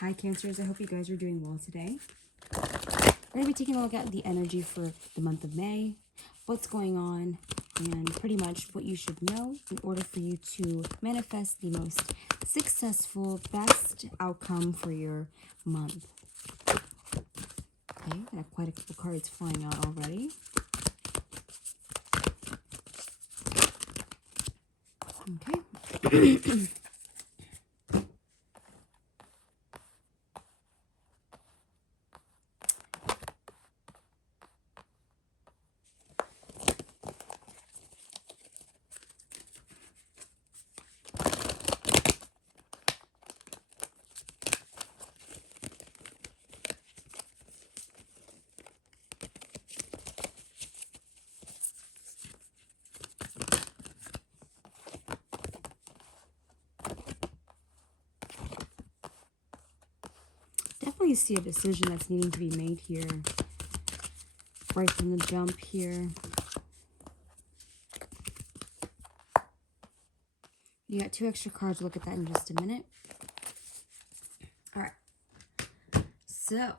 Hi Cancers, I hope you guys are doing well today. We're going to be taking a look at the energy for the month of May, what's going on, and pretty much what you should know in order for you to manifest the most successful, best outcome for your month. Okay, I have quite a couple cards flying out already. Okay. Definitely see a decision that's needing to be made here. Right from the jump here. You got 2 extra cards. Look at that in just a minute. All right. So,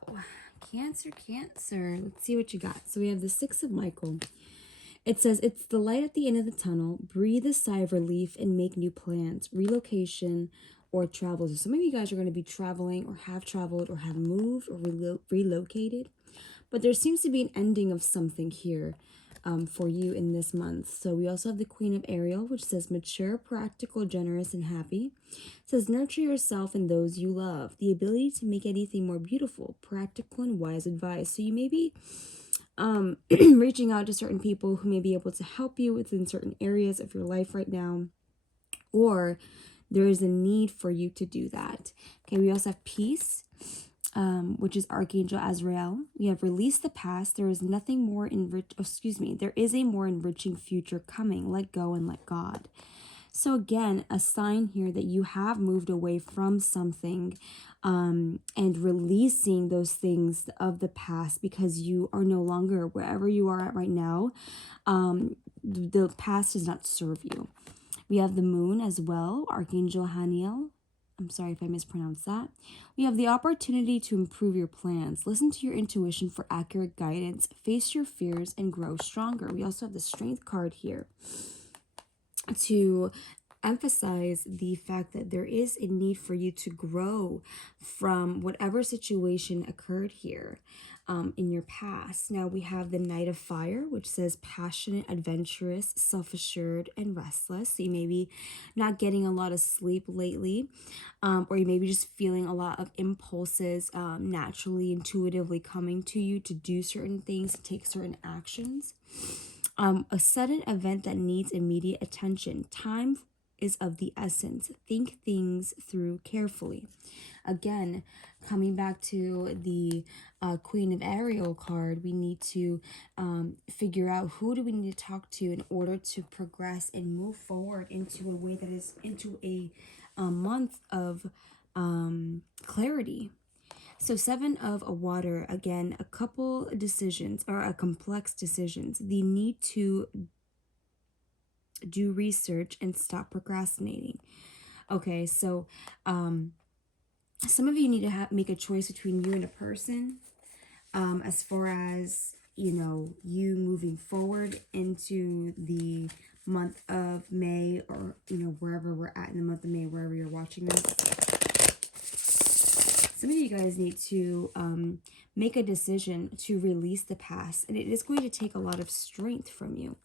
Cancer. Let's see what you got. So we have the 6 of Michael. It says, it's the light at the end of the tunnel. Breathe a sigh of relief and make new plans. Relocation or travel. So some of you guys are going to be traveling or have traveled or have moved or relocated. But there seems to be an ending of something here for you in this month. So we also have the Queen of Ariel, which says mature, practical, generous, and happy. It says nurture yourself and those you love. The ability to make anything more beautiful, practical, and wise advice. So you may be reaching out to certain people who may be able to help you within certain areas of your life right now, or there is a need for you to do that. Okay, we also have peace, which is Archangel Azrael. We have release the past. There is nothing more there is a more enriching future coming. Let go and let God. So again, a sign here that you have moved away from something and releasing those things of the past because you are no longer wherever you are at right now. The past does not serve you. We have the moon as well, Archangel Haniel. I'm sorry if I mispronounced that. We have the opportunity to improve your plans. Listen to your intuition for accurate guidance. Face your fears and grow stronger. We also have the strength card here to emphasize the fact that there is a need for you to grow from whatever situation occurred here in your past. Now we have the Knight of Fire, which says passionate, adventurous, self-assured, and restless. So you may be not getting a lot of sleep lately, or you may be just feeling a lot of impulses naturally, intuitively coming to you to do certain things, to take certain actions. A sudden event that needs immediate attention. Time is of the essence. Think things through carefully. Again, coming back to the Queen of Ariel card, we need to figure out who do we need to talk to in order to progress and move forward into a way that is into a month of clarity. So 7 of water, again, a couple decisions or a complex decisions. The need to do research and stop procrastinating. Okay, so some of you need to make a choice between you and a person as far as, you moving forward into the month of May, or, wherever we're at in the month of May, wherever you're watching this. Some of you guys need to make a decision to release the past, and it is going to take a lot of strength from you.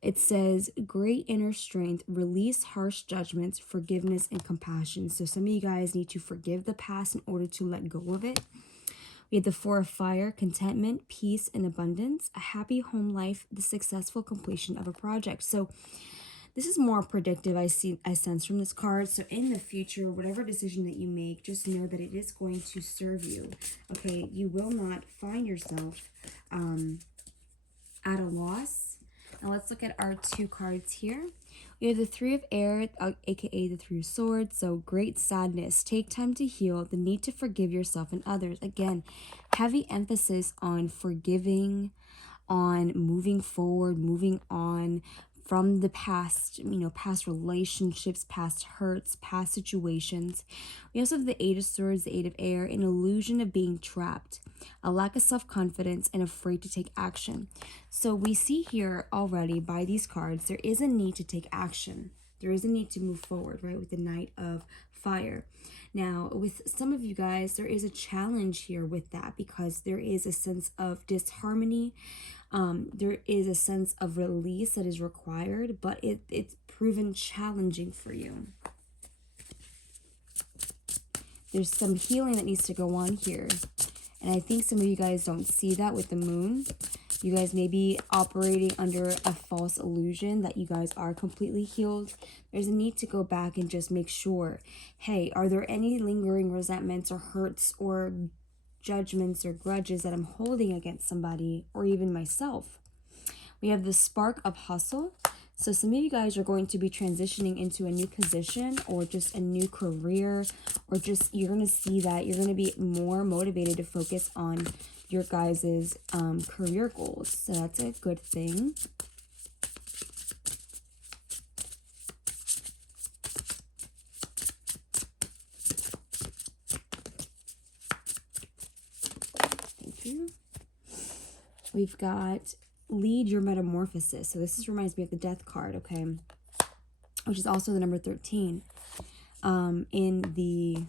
It says, great inner strength, release harsh judgments, forgiveness, and compassion. So some of you guys need to forgive the past in order to let go of it. We have the 4 of Fire, contentment, peace, and abundance, a happy home life, the successful completion of a project. So this is more predictive, I sense from this card. So in the future, whatever decision that you make, just know that it is going to serve you. Okay, you will not find yourself at a loss. Now let's look at our 2 cards here. We have the 3 of Air, aka the 3 of Swords. So great sadness. Take time to heal. The need to forgive yourself and others. Again, heavy emphasis on forgiving, on moving forward, moving on, from the past, past relationships, past hurts, past situations. We also have the Eight of Swords, the Eight of Air, an illusion of being trapped, a lack of self-confidence, and afraid to take action. So we see here already by these cards, there is a need to take action. There is a need to move forward, right, with the Knight of Fire. Now, with some of you guys, there is a challenge here with that because there is a sense of disharmony. There is a sense of release that is required, but it's proven challenging for you. There's some healing that needs to go on here. And I think some of you guys don't see that with the moon. You guys may be operating under a false illusion that you guys are completely healed. There's a need to go back and just make sure, hey, are there any lingering resentments or hurts or judgments or grudges that I'm holding against somebody or even myself? We have the spark of hustle. So some of you guys are going to be transitioning into a new position or just a new career, or just you're going to see that you're going to be more motivated to focus on your guys' career goals. So that's a good thing. Thank you. We've got lead your metamorphosis. So this reminds me of the death card, okay? Which is also the number 13 in the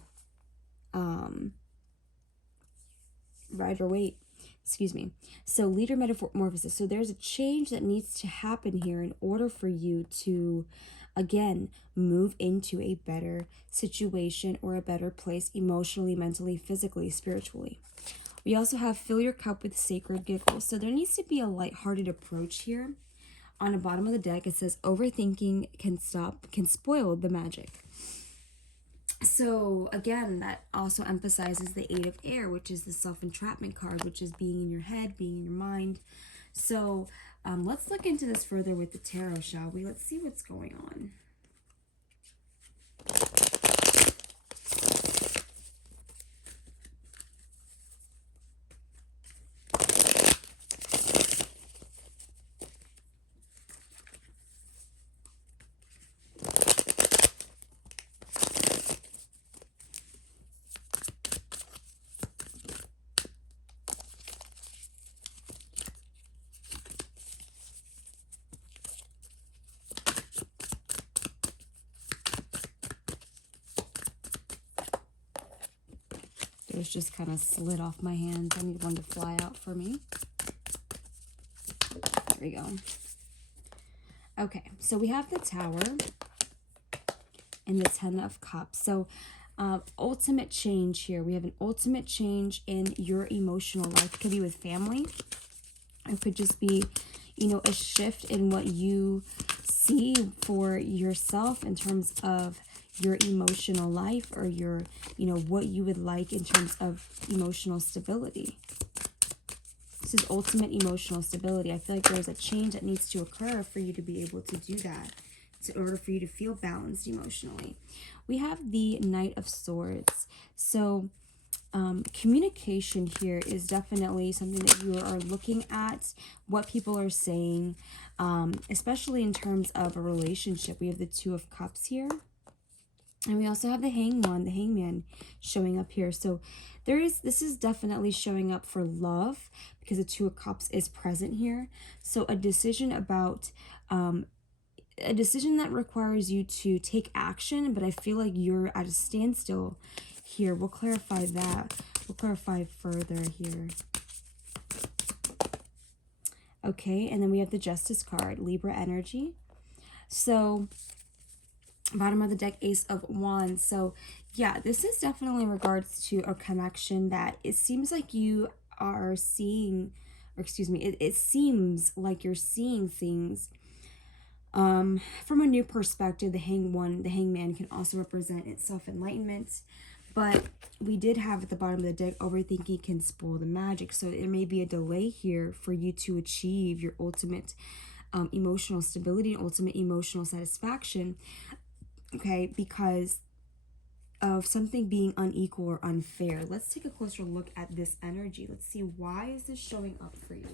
Rider-Waite, excuse me. So lead your metamorphosis. So there's a change that needs to happen here in order for you to, again, move into a better situation or a better place emotionally, mentally, physically, spiritually. We also have fill your cup with sacred giggles. So there needs to be a lighthearted approach here. On the bottom of the deck, it says overthinking can spoil the magic. So again, that also emphasizes the Eight of Air, which is the self-entrapment card, which is being in your head, being in your mind. So let's look into this further with the tarot, shall we? Let's see what's going on. Those just kind of slid off my hands. I need one to fly out for me. There we go. Okay, so we have the Tower and the Ten of Cups. So ultimate change here. We have an ultimate change in your emotional life. It could be with family. It could just be, a shift in what you see for yourself in terms of your emotional life, or your, what you would like in terms of emotional stability. This is ultimate emotional stability. I feel like there's a change that needs to occur for you to be able to do that, in order for you to feel balanced emotionally. We have the Knight of Swords. So communication here is definitely something that you are looking at, what people are saying, especially in terms of a relationship. We have the Two of Cups here. And we also have the Hangman showing up here. So this is definitely showing up for love, because the Two of Cups is present here. So a decision about, a decision that requires you to take action, but I feel like you're at a standstill here. We'll clarify that. We'll clarify further here. Okay, and then we have the Justice card, Libra energy. So bottom of the deck, Ace of Wands. So yeah, this is definitely in regards to a connection that it seems like you are seeing, or excuse me, it seems like you're seeing things from a new perspective. The Hangman can also represent its self-enlightenment, but we did have at the bottom of the deck, overthinking can spoil the magic. So there may be a delay here for you to achieve your ultimate emotional stability and ultimate emotional satisfaction. Okay, because of something being unequal or unfair. Let's take a closer look at this energy. Let's see, why is this showing up for you?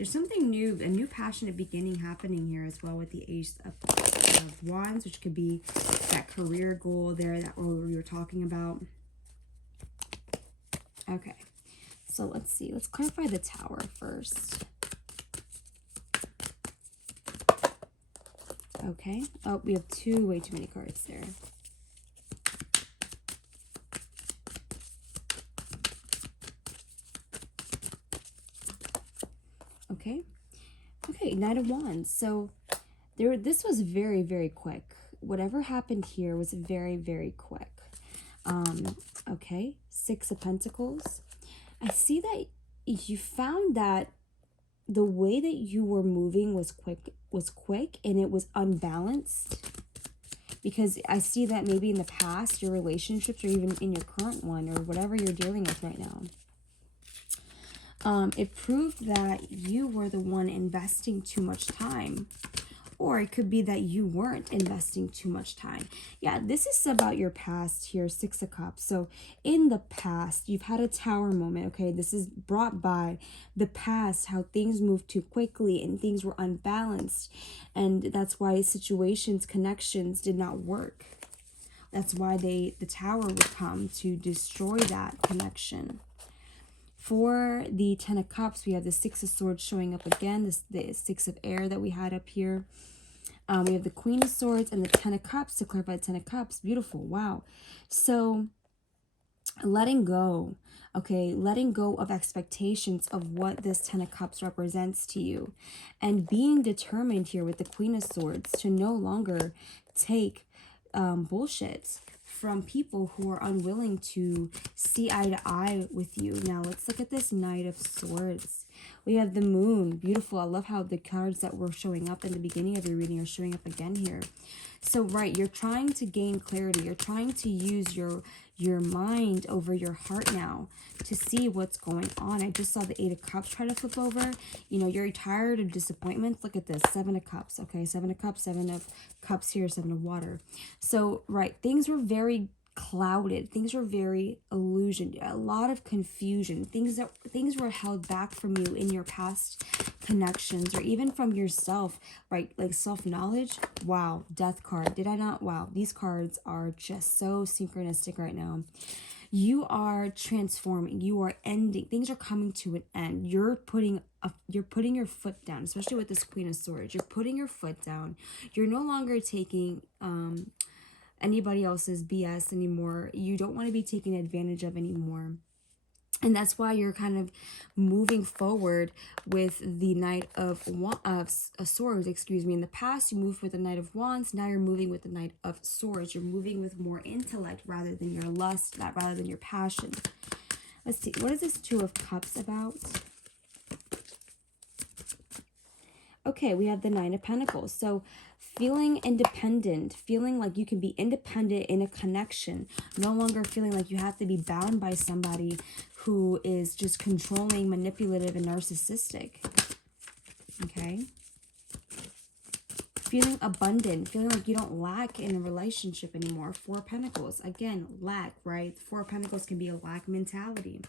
There's something new, a new passionate beginning happening here as well with the Ace of Wands, which could be that career goal there that we were talking about. Okay, so let's see. Let's clarify the Tower first. Okay. Oh, we have way too many cards there. Okay. Okay, Knight of Wands. So this was very, very quick. Whatever happened here was very, very quick. Okay, Six of Pentacles. I see that you found that the way that you were moving was quick and it was unbalanced. Because I see that maybe in the past, your relationships or even in your current one or whatever you're dealing with right now, it proved that you were the one investing too much time. Or it could be that you weren't investing too much time. Yeah, this is about your past here, Six of Cups. So in the past, you've had a Tower moment, okay? This is brought by the past, how things moved too quickly and things were unbalanced. And that's why situations, connections did not work. That's why the Tower would come to destroy that connection. For the Ten of Cups, we have the Six of Swords showing up again, the Six of Air that we had up here. We have the Queen of Swords and the Ten of Cups to clarify the Ten of Cups. Beautiful. Wow. So letting go, okay, letting go of expectations of what this Ten of Cups represents to you, and being determined here with the Queen of Swords to no longer take bullshit from people who are unwilling to see eye to eye with you. Now let's look at this Knight of Swords. We have the Moon. Beautiful. I love how the cards that were showing up in the beginning of your reading are showing up again here. So right, you're trying to gain clarity. You're trying to use your mind over your heart now to see what's going on. I just saw the Eight of Cups try to flip over. You know, you're tired of disappointments. Look at this, Seven of Cups. Okay, Seven of Cups, Seven of Cups here, Seven of Water. So right, things were very clouded, things were very illusioned, a lot of confusion, things were held back from you in your past connections or even from yourself, right? Like self-knowledge. Wow, Death card. Did I not? Wow, these cards are just so synchronistic right now. You are transforming, you are ending, things are coming to an end. You're putting your foot down, especially with this Queen of Swords. You're putting your foot down. You're no longer taking anybody else's BS anymore. You don't want to be taken advantage of anymore. And that's why you're kind of moving forward with the Knight of Swords, excuse me. In the past, you moved with the Knight of Wands. Now you're moving with the Knight of Swords. You're moving with more intellect rather than your lust, rather than your passion. Let's see. What is this Two of Cups about? Okay, we have the Nine of Pentacles. So feeling independent, feeling like you can be independent in a connection, no longer feeling like you have to be bound by somebody who is just controlling, manipulative, and narcissistic. Okay. Feeling abundant, feeling like you don't lack in a relationship anymore. Four of Pentacles. Again, lack, right? Four of Pentacles can be a lack mentality.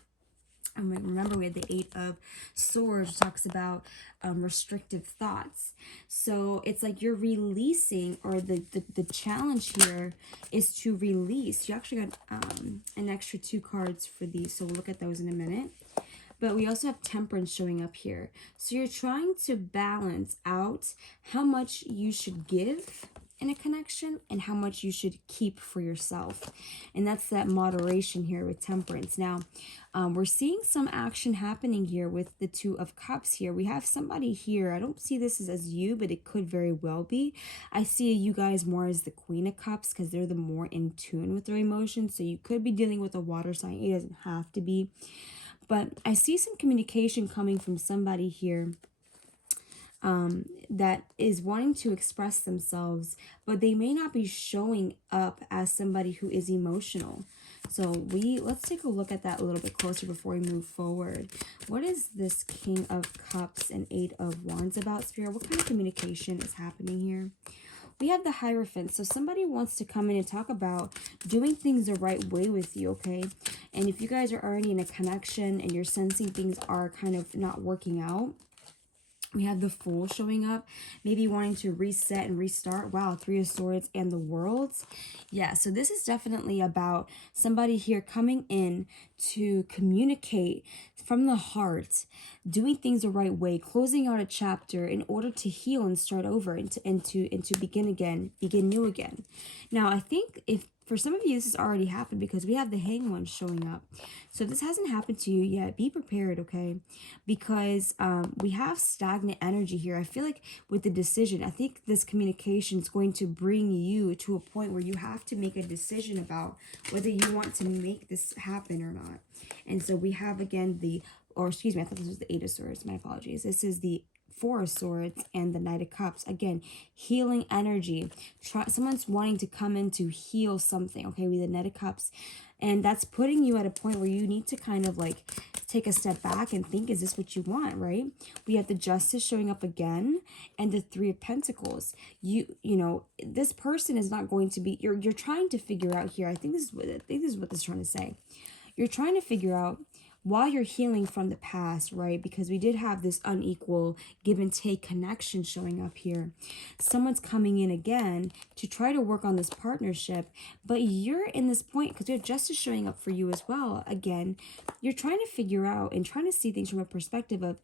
And remember, we had the Eight of Swords, which talks about restrictive thoughts. So it's like you're releasing, or the challenge here is to release. You actually got an extra 2 cards for these, so we'll look at those in a minute. But we also have Temperance showing up here. So you're trying to balance out how much you should give in a connection and how much you should keep for yourself. And that's that moderation here with Temperance. Now, we're seeing some action happening here with the Two of Cups here. We have somebody here. I don't see this as you, but it could very well be. I see you guys more as the Queen of Cups because they're the more in tune with their emotions. So you could be dealing with a water sign. It doesn't have to be. But I see some communication coming from somebody here that is wanting to express themselves, but they may not be showing up as somebody who is emotional. So let's take a look at that a little bit closer before we move forward. What is this King of Cups and Eight of Wands about, Spirit? What kind of communication is happening here? We have the Hierophant. So somebody wants to come in and talk about doing things the right way with you, okay? And if you guys are already in a connection and you're sensing things are kind of not working out, We have the Fool showing up, maybe wanting to reset and restart. Wow, Three of Swords and the Worlds. Yeah, so this is definitely about somebody here coming in to communicate from the heart, doing things the right way, closing out a chapter in order to heal and start over and to begin again, begin new again. Now, I think if for some of you, this has already happened because we have the Hanged One showing up. So if this hasn't happened to you yet, be prepared, okay? Because we have stagnant energy here. I feel like with the decision, I think this communication is going to bring you to a point where you have to make a decision about whether you want to make this happen or not. And so we have, again, I thought this was the Eight of Swords. My apologies. This is the Four of Swords and the Knight of Cups. Again, healing energy. Someone's wanting to come in to heal something, okay, with the Knight of Cups. And that's putting you at a point where you need to kind of like take a step back and think, is this what you want, right? We have the Justice showing up again and the Three of Pentacles. You know, this person is not going to be, you're trying to figure out here. I think this is what this is trying to say. You're trying to figure out, while you're healing from the past, right? Because we did have this unequal give and take connection showing up here. Someone's coming in again to try to work on this partnership, but you're in this point, because we have Justice showing up for you as well. Again, you're trying to figure out and trying to see things from a perspective of,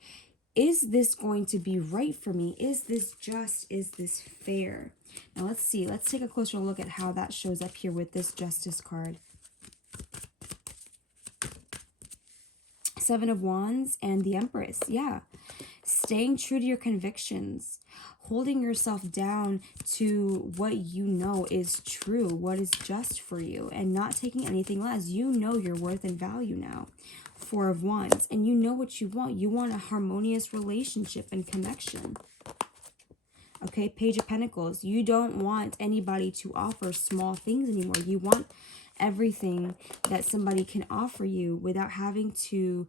is this going to be right for me? Is this just? Is this fair? Now let's see. Let's take a closer look at how that shows up here with this Justice card. Seven of Wands and the Empress. Yeah. Staying true to your convictions. Holding yourself down to what you know is true, what is just for you, and not taking anything less. You know your worth and value now. Four of Wands. And you know what you want. You want a harmonious relationship and connection. Okay, Page of Pentacles. You don't want anybody to offer small things anymore. You want everything that somebody can offer you without having to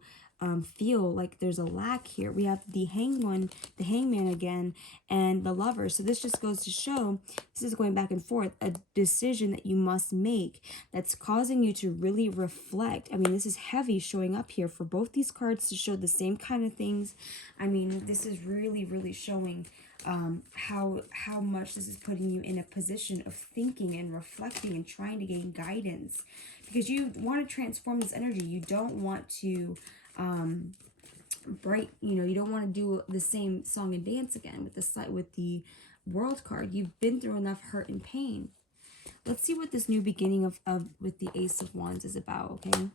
feel like there's a lack here. We have the Hanged One, the Hangman again, and the Lover. So this just goes to show, this is going back and forth, a decision that you must make that's causing you to really reflect. I mean, this is heavy showing up here for both these cards to show the same kind of things. I mean, this is really, really showing how much this is putting you in a position of thinking and reflecting and trying to gain guidance, because you want to transform this energy. You don't want to you don't want to do the same song and dance again with the World card. You've been through enough hurt and pain. Let's see what this new beginning of with the Ace of Wands is about, okay?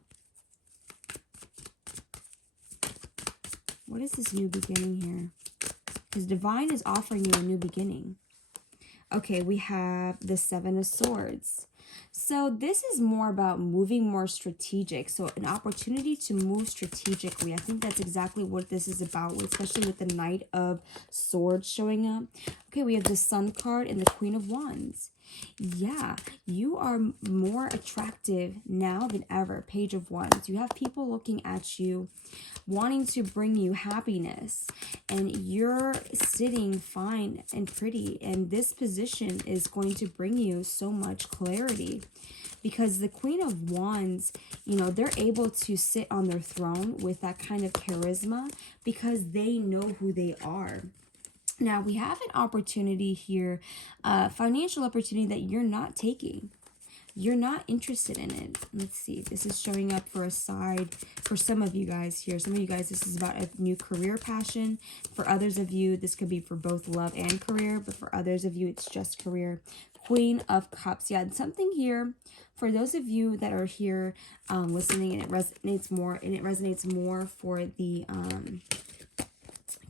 What is this new beginning here? Because Divine is offering you a new beginning. Okay, we have the Seven of Swords. So this is more about moving more strategic. So an opportunity to move strategically. I think that's exactly what this is about, especially with the Knight of Swords showing up. Okay, we have the Sun card and the Queen of Wands. Yeah, you are more attractive now than ever. Page of Wands. You have people looking at you, wanting to bring you happiness, and you're sitting fine and pretty, and this position is going to bring you so much clarity, because the Queen of Wands, you know, they're able to sit on their throne with that kind of charisma because they know who they are. Now, we have an opportunity here, financial opportunity that you're not taking. You're not interested in it. Let's see. This is showing up for a side for some of you guys here. Some of you guys, this is about a new career passion. For others of you, this could be for both love and career. But for others of you, it's just career. Queen of Cups. Yeah, something here. For those of you that are here listening, and it resonates more for the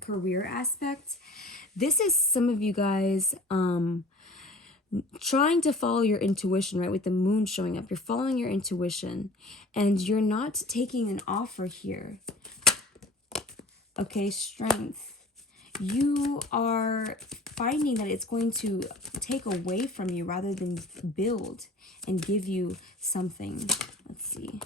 career aspect. This is some of you guys trying to follow your intuition, right? With the Moon showing up, you're following your intuition and you're not taking an offer here. Okay, Strength. You are finding that it's going to take away from you rather than build and give you something. Let's see.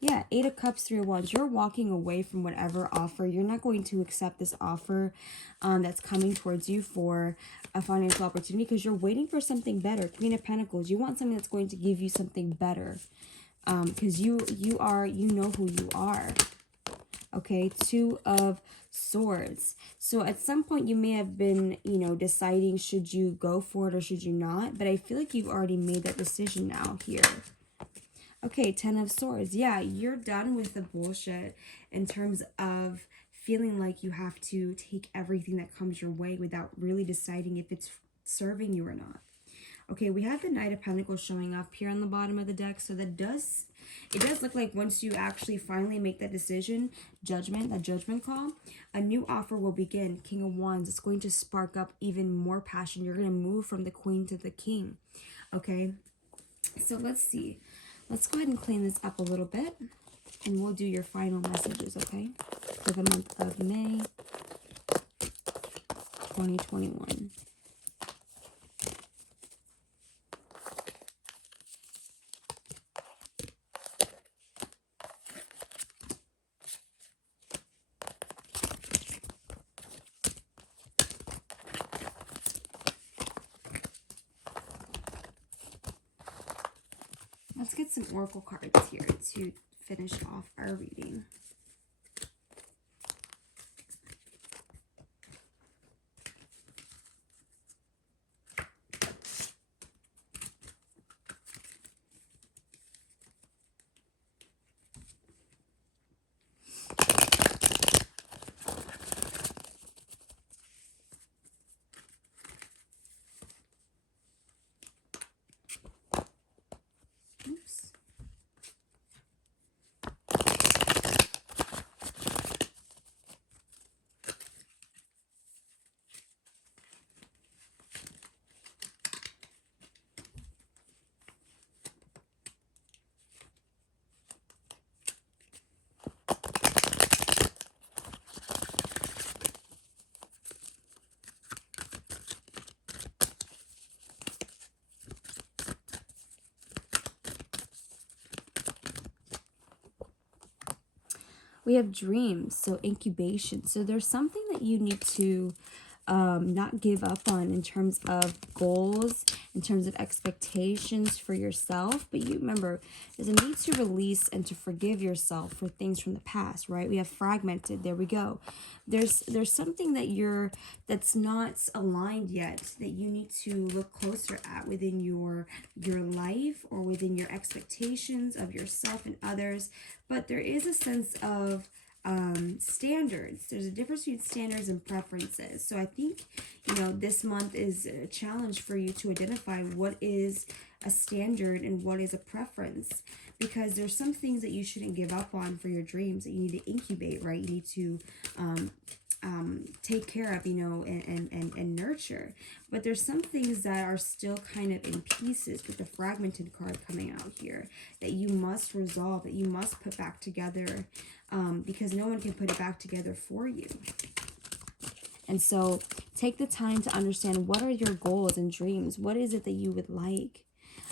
Yeah, Eight of Cups, Three of Wands. You're walking away from whatever offer. You're not going to accept this offer that's coming towards you for a financial opportunity because you're waiting for something better. Queen of Pentacles. You want something that's going to give you something better because you know who you are. Okay, Two of Swords. So at some point you may have been, you know, deciding should you go for it or should you not, but I feel like you've already made that decision now here. Okay, 10 of Swords. Yeah, you're done with the bullshit in terms of feeling like you have to take everything that comes your way without really deciding if it's serving you or not. Okay, we have the Knight of Pentacles showing up here on the bottom of the deck. So it does look like once you actually finally make that decision, that judgment call, a new offer will begin. King of Wands, it's going to spark up even more passion. You're going to move from the Queen to the King. Okay, so let's see. Let's go ahead and clean this up a little bit, and we'll do your final messages, okay, for the month of May 2021. Let's get some oracle cards here to finish off our reading. Oops. We have dreams, so incubation. So there's something that you need to not give up on in terms of goals, in terms of expectations for yourself. But you remember, there's a need to release and to forgive yourself for things from the past, right? We have fragmented. There we go. There's something that's not aligned yet that you need to look closer at within your life or within your expectations of yourself and others. But there is a sense of standards. There's a difference between standards and preferences. So I think, you know, this month is a challenge for you to identify what is a standard and what is a preference, because there's some things that you shouldn't give up on for your dreams that you need to incubate, right? You need to take care of, you know, and nurture. But there's some things that are still kind of in pieces with the fragmented card coming out here that you must resolve, that you must put back together, because no one can put it back together for you. And so take the time to understand, what are your goals and dreams? What is it that you would like?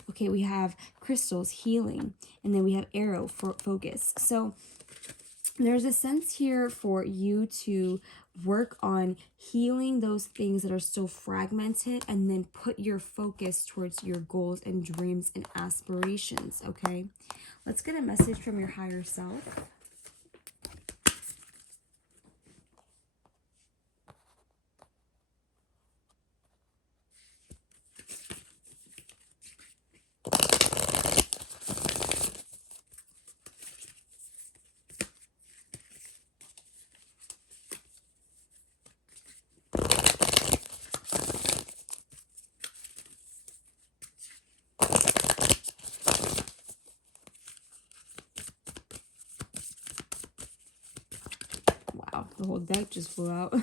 Okay, we have crystals, healing, and then we have arrow for focus. So there's a sense here for you to work on healing those things that are still fragmented, and then put your focus towards your goals and dreams and aspirations, okay? Let's get a message from your higher self. Wow, the whole deck just flew out.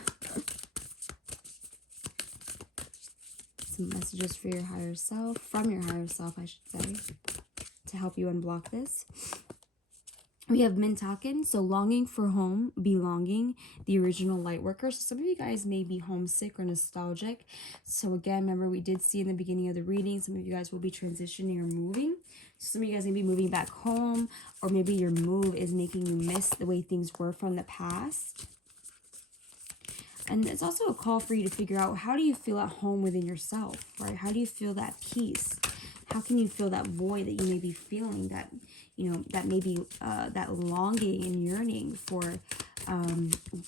Some messages for your higher self, from your higher self, I should say, to help you unblock this. We have Mintaken, so longing for home, belonging, the original light worker. So some of you guys may be homesick or nostalgic. So again, remember, we did see in the beginning of the reading, some of you guys will be transitioning or moving. Some of you guys may be moving back home, or maybe your move is making you miss the way things were from the past. And it's also a call for you to figure out, how do you feel at home within yourself, right? How do you feel that peace? How can you fill that void that you may be feeling, that, you know, that maybe that longing and yearning for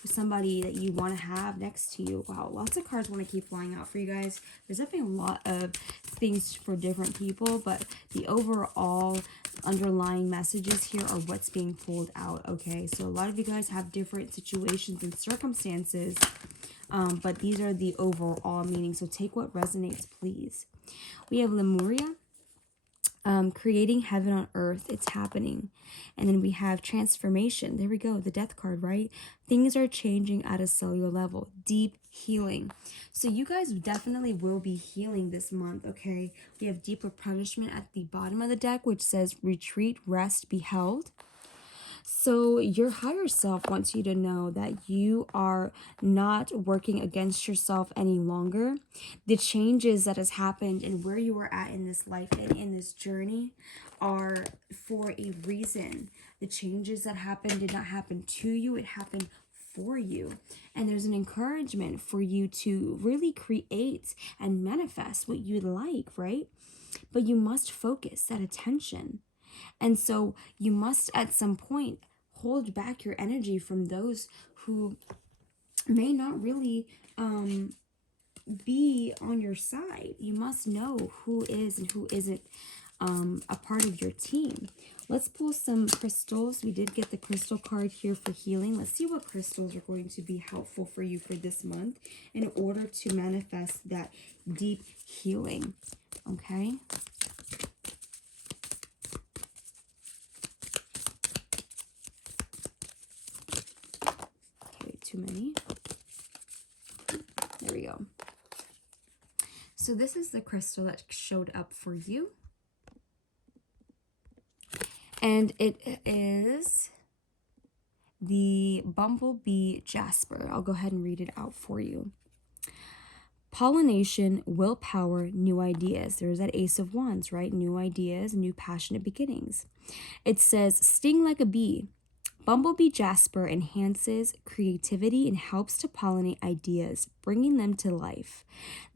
somebody that you want to have next to you. Wow, lots of cards want to keep flying out for you guys. There's definitely a lot of things for different people, but the overall underlying messages here are what's being pulled out, okay? So a lot of you guys have different situations and circumstances, but these are the overall meaning. So take what resonates, please. We have Lemuria. Creating heaven on earth, it's happening. And then we have transformation. There we go, the death card, right? Things are changing at a cellular level. Deep healing. So you guys definitely will be healing this month, okay? We have deep replenishment at the bottom of the deck, which says retreat, rest, be held. So your higher self wants you to know that you are not working against yourself any longer. The changes that has happened and where you are at in this life and in this journey are for a reason. The changes that happened did not happen to you. It happened for you. And there's an encouragement for you to really create and manifest what you'd like, right? But you must focus that attention. And so you must at some point hold back your energy from those who may not really be on your side. You must know who is and who isn't a part of your team. Let's pull some crystals. We did get the crystal card here for healing. Let's see what crystals are going to be helpful for you for this month in order to manifest that deep healing. Okay. Too many. There we go. So this is the crystal that showed up for you. And it is the Bumble Bee Jasper. I'll go ahead and read it out for you. Pollination, willpower, new ideas. There's that Ace of Wands, right? New ideas, new passionate beginnings. It says, sting like a bee. Bumble Bee Jasper enhances creativity and helps to pollinate ideas, bringing them to life.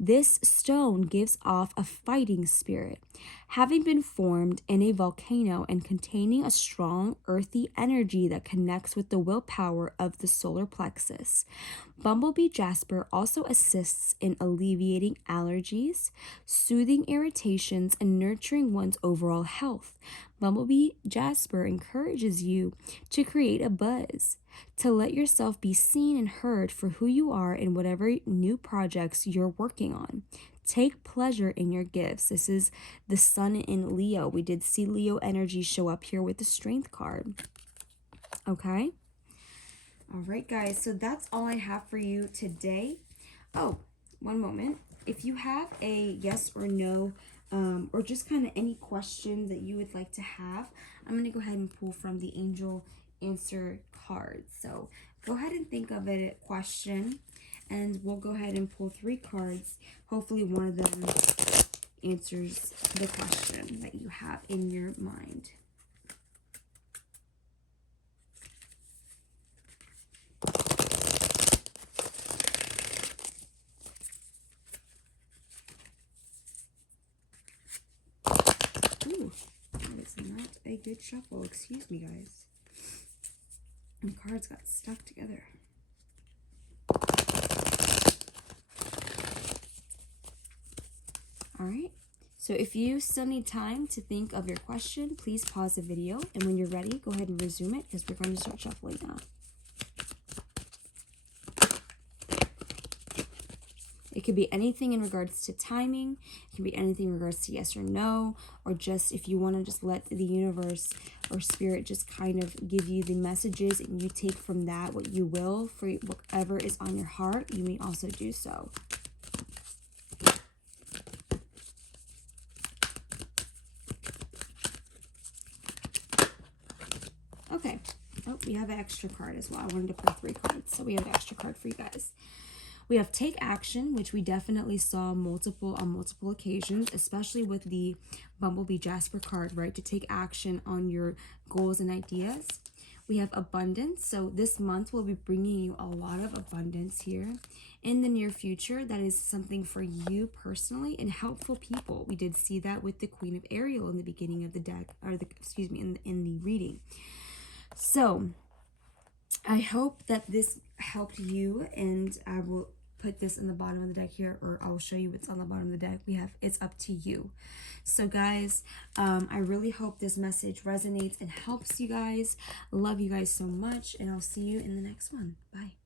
This stone gives off a fighting spirit, having been formed in a volcano and containing a strong earthy energy that connects with the willpower of the solar plexus. Bumble Bee Jasper also assists in alleviating allergies, soothing irritations, and nurturing one's overall health. Bumble Bee Jasper encourages you to create a buzz, to let yourself be seen and heard for who you are in whatever new projects you're working on. Take pleasure in your gifts. This is the sun in Leo. We did see Leo energy show up here with the strength card. Okay? All right, guys. So that's all I have for you today. Oh, one moment. If you have a yes or no, or just kind of any question that you would like to have, I'm going to go ahead and pull from the Angel Answer cards. So go ahead and think of a question, and we'll go ahead and pull 3 cards. Hopefully one of them answers the question that you have in your mind. Ooh, that is not a good shuffle. Excuse me, guys. The cards got stuck together. All right. So if you still need time to think of your question, please pause the video. And when you're ready, go ahead and resume it because we're going to start shuffling now. It could be anything in regards to timing. It can be anything in regards to yes or no, or just if you want to just let the universe or spirit just kind of give you the messages and you take from that what you will for whatever is on your heart, you may also do so. Okay. Oh, we have an extra card as well. I wanted to pull 3 cards, so we have an extra card for you guys. We have take action, which we definitely saw on multiple occasions, especially with the Bumble Bee Jasper card, right? To take action on your goals and ideas. We have abundance. So this month we'll be bringing you a lot of abundance here. In the near future, that is something for you personally and helpful people. We did see that with the Queen of Ariel in the beginning of the deck, or in the reading. So I hope that this helped you, and I will put this in the bottom of the deck here, or I'll show you what's on the bottom of the deck. It's up to you. So guys, I really hope this message resonates and helps you guys. Love you guys so much, and I'll see you in the next one. Bye.